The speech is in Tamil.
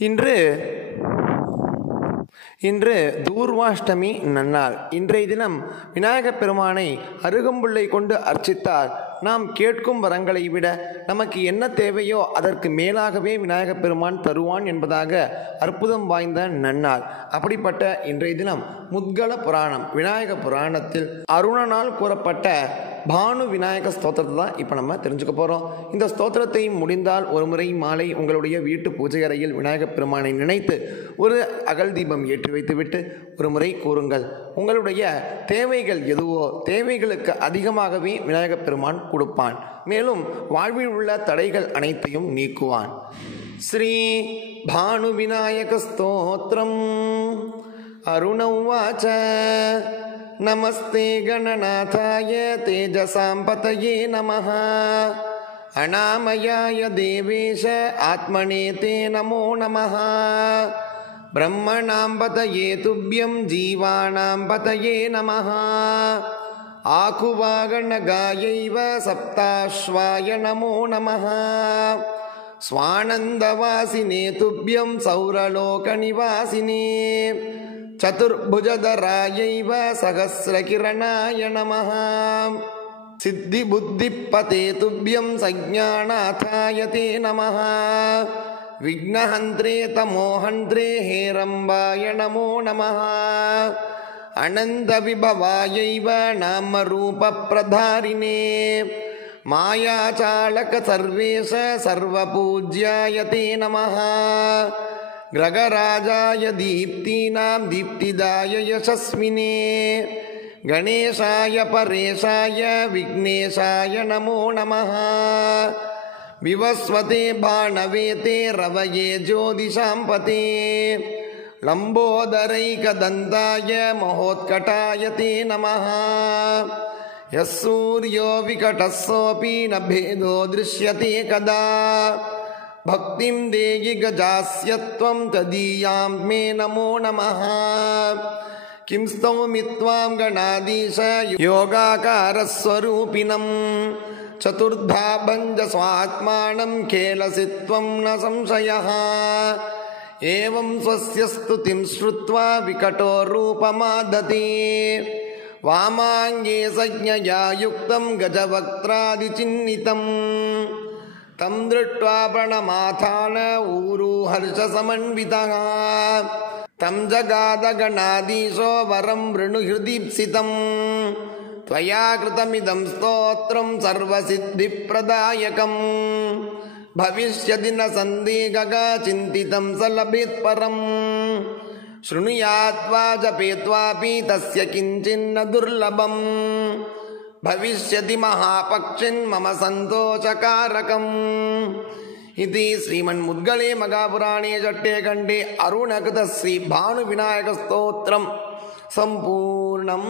இன்று தூர்வாஷ்டமி நன்னாள். இன்றைய தினம் விநாயகப் பெருமானை அருகம்புல்லை கொண்டு அர்ச்சித்தால் நாம் கேட்கும் வரங்களை விட நமக்கு என்ன தேவையோ அதற்கு மேலாகவே விநாயகப் பெருமான் தருவான் என்பதாக அற்புதம் வாய்ந்த நன்னாள். அப்படிப்பட்ட இன்றைய தினம் முத்கல புராணம் விநாயக புராணத்தில் அருணனால் கூறப்பட்ட பானு விநாயக ஸ்தோத்திரத்தை தான் இப்போ நம்ம தெரிஞ்சுக்க போகிறோம். இந்த ஸ்தோத்திரத்தை முடிந்தால் ஒரு முறை மாலை உங்களுடைய வீட்டு பூஜை அறையில் விநாயகப் பெருமானை நினைத்து ஒரு அகல் தீபம் ஏற்றி வைத்துவிட்டு ஒரு முறை கூறுங்கள். உங்களுடைய தேவைகள் எதுவோ தேவைகளுக்கு அதிகமாகவே விநாயகப் பெருமான் கொடுப்பான். மேலும் வாழ்வில் உள்ள தடைகள் அனைத்தையும் நீக்குவான். ஸ்ரீ பானு விநாயக ஸ்தோத்திரம். அருணவாச்ச நமஸ்தே கணநாதாய தேஜசாம் பதயே நமஹ அநாமயாய தேவேஷ ஆத்மனே தே நமோ நமஹ பிரம்மணாம் பதயே துப்யம் ஜீவானாம் பதயே நமஹ ஆகுவாகணகாயைவ சப்தாஸ்வாய நமோ நமஹ ஸ்வானந்தவாசினே துப்யம் சௌரலோகநிவாசினே சதுர்புஜதராயைவ சகஸ்ரகிரணாய நமஹ சித்திபுத்திப்பதே துப்யம் சஜ்ஞாநாதாய தே நமஹ விக்னஹந்த்ரே தமோஹந்த்ரே ஹேரம்பாய நமோ நமஹ அனந்தவிபவாயைவ நாமரூபப்பிரதாரிணே மாயாசாலக சர்வேஷ சர்வபூஜ்யாய தே நமஹ கிரகராஜாய தீப்தீனாம் தீப்திதாய யசஸ்வினே கணேசாய பரேஷாய விக்னேஷாய நமோ நமஹ விவஸ்வதே பாணவேதே ரவயே ஜோதிஷாம் பதே லம்போதரைகதந்தாய மகோத்கட்டாய தே நமஹ யஸ்ஸூர்யோ விகடஸ்ஸோபி ந பேதோ திருஷ்யதே கதா பக்திம் தேகி கஜாஸ்யத்வம் ததீயாம் மே நமோ நமஹ கிம் ஸ்தௌமித்வாம் கணாதீஷ யோகாகாரஸ்வரூபிணம் சதுர்தா பஞ்ச ஸ்வாத்மானம் கேலசித்வம் ந சம்சயः ஏவம் ஸ்வஸ்ய ஸ்துதிம் ஸ்ருத்வா விகடோ ரூபமாததே வாமாங்கே சஜ்ஞயா யுக்தம் கஜவக்த்ராதிசின்னிதம் தம் திருஷ்ட்வா பிரணமாதான ஊரு ஹர்ஷசமன்விதः தம் ஜகாத கணாதீஷோ வரம் வ்ருணுஹிருதீப்சிதம் த்வயா கிருதமிதம் ஸ்தோத்ரம் சர்வசித்திப்பிரதாயகம் பவிஷ்யதி ந சந்தேகः சிந்திதம் ச லபேத் பரம் ஸ்ருணுயாத்வா ஜபேத்வாபி தஸ்ய கிஞ்சின்ன துர்லபம் भविष्यति महापक्षिन् मम संतोषकारकम् इति श्रीमन्मुद्गले महापुराणे षष्ठे खण्डे अरुणकृत श्री भानु विनायक स्तोत्रम् सम्पूर्णम्।